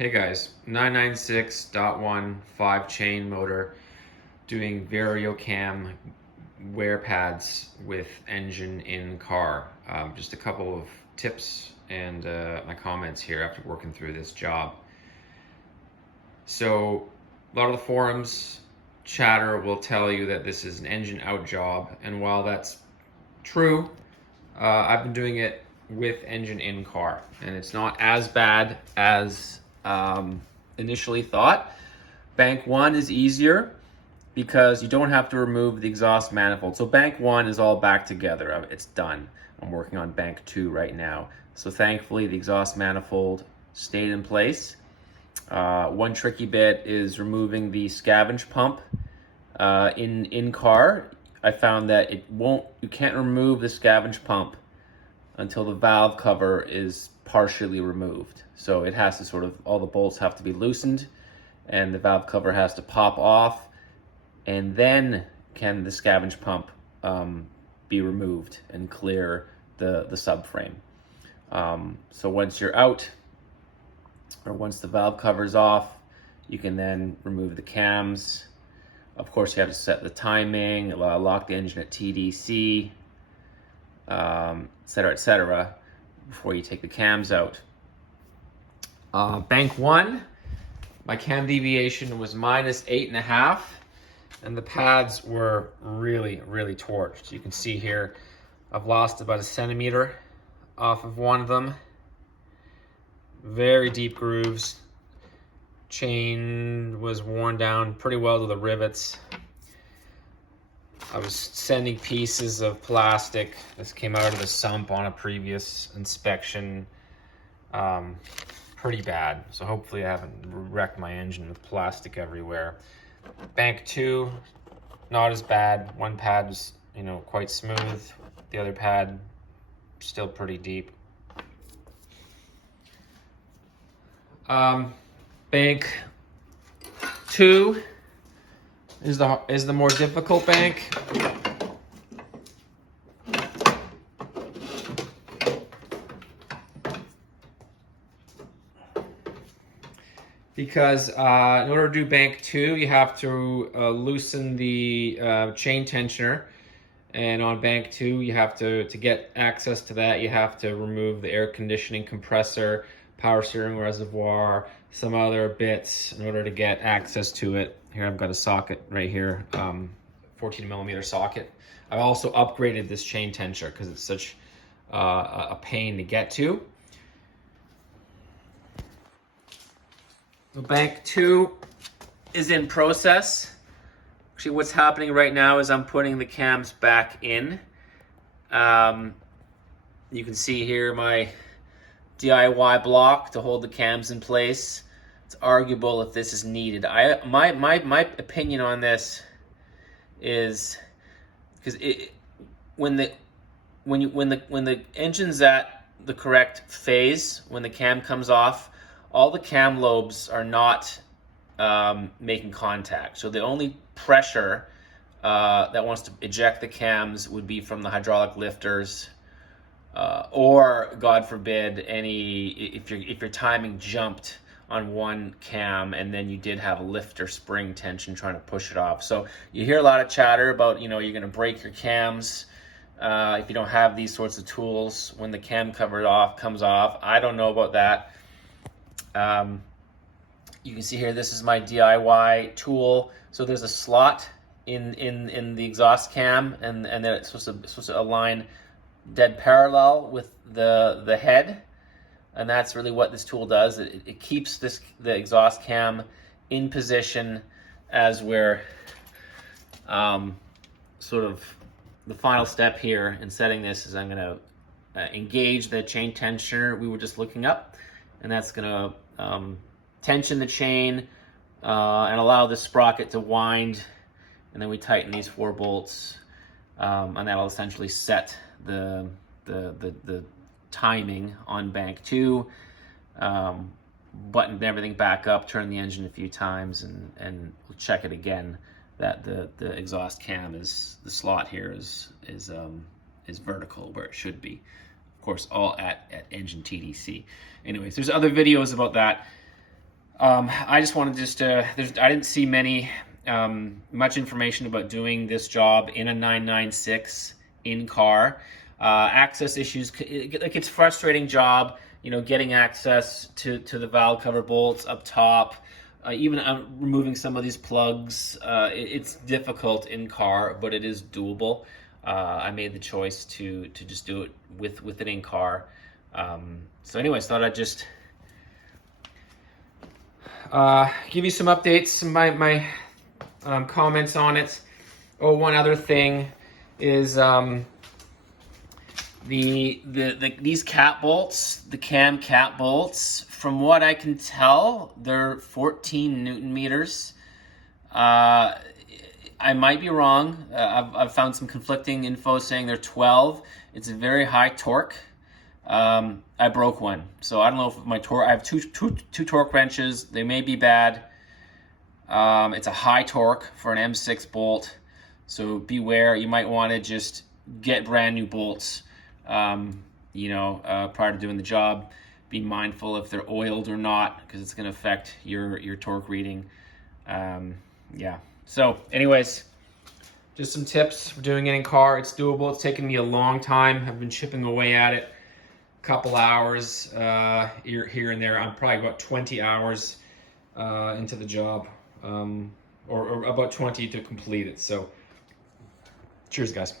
Hey guys, 996.1 5-chain motor doing variocam wear pads with engine in car. Just a couple of tips and my comments here after working through this job. So a lot of the forums chatter will tell you that this is an engine out job, and while that's true, I've been doing it with engine in car, and it's not as bad as initially thought. Bank 1 is easier because you don't have to remove the exhaust manifold. So bank 1 is all back together. It's done. I'm working on bank 2 right now. So thankfully the exhaust manifold stayed in place. One tricky bit is removing the scavenge pump in car. I found that you can't remove the scavenge pump until the valve cover is partially removed. So it has to all the bolts have to be loosened and the valve cover has to pop off, and then can the scavenge pump be removed and clear the subframe. So once you're out, or once the valve cover's off, you can then remove the cams. Of course, you have to set the timing, lock the engine at TDC, etc., before you take the cams out. Bank 1, my cam deviation was -8.5, and the pads were really torched. You can see here, I've lost about 1 centimeter off of one of them. Very deep grooves. Chain was worn down pretty well to the rivets. I was sending pieces of plastic. This came out of the sump on a previous inspection. Pretty bad. So hopefully I haven't wrecked my engine with plastic everywhere. Bank 2, not as bad. One pad was, quite smooth. The other pad, still pretty deep. Bank 2 is the more difficult bank. Because in order to do bank 2, you have to loosen the chain tensioner, and on bank 2, you have to get access to that, you have to remove the air conditioning compressor, power steering reservoir, some other bits in order to get access to it. Here I've got a socket right here, 14mm socket. I've also upgraded this chain tensioner because it's such a pain to get to. So bank 2 is in process. Actually, what's happening right now is I'm putting the cams back in. You can see here my DIY block to hold the cams in place. It's arguable if this is needed. My opinion on this is because when the engine's at the correct phase, when the cam comes off, all the cam lobes are not making contact. So the only pressure that wants to eject the cams would be from the hydraulic lifters, or God forbid, if your timing jumped on one cam and then you did have a lifter spring tension trying to push it off. So you hear a lot of chatter about you're going to break your cams if you don't have these sorts of tools when the cam cover comes off. I don't know about that. You can see here, this is my DIY tool. So there's a slot in the exhaust cam, and then it's supposed to align dead parallel with the head, and that's really what this tool does. It keeps the exhaust cam in position as we're the final step here in setting this is I'm going to engage the chain tensioner we were just looking up, and that's going to tension the chain and allow the sprocket to wind, and then we tighten these 4 bolts, and that'll essentially set the timing on bank 2. Button everything back up, turn the engine a few times, and we'll check it again that the exhaust cam is, the slot here is vertical where it should be. Of course, all at engine TDC. Anyways, there's other videos about that. I just wanted I didn't see much information about doing this job in a 996 in car. Access issues, like it's a frustrating job, getting access to the valve cover bolts up top, even removing some of these plugs. It's difficult in car, but it is doable. I made the choice to just do it with it in car. So anyways, thought I'd just give you some updates, my comments on it. Oh, one other thing is these cat bolts, the cam cat bolts. From what I can tell, they're 14 Newton meters. I might be wrong. I've found some conflicting info saying they're 12. It's a very high torque. I broke one, so I don't know if my torque. I have two torque wrenches. They may be bad. It's a high torque for an M6 bolt, so beware. You might want to just get brand new bolts. Prior to doing the job, be mindful if they're oiled or not, because it's going to affect your torque reading. Yeah. So, anyways, just some tips for doing it in car. It's doable. It's taken me a long time. I've been chipping away at it. Couple hours here and there. I'm probably about 20 hours into the job, or about 20 to complete it. So cheers, guys.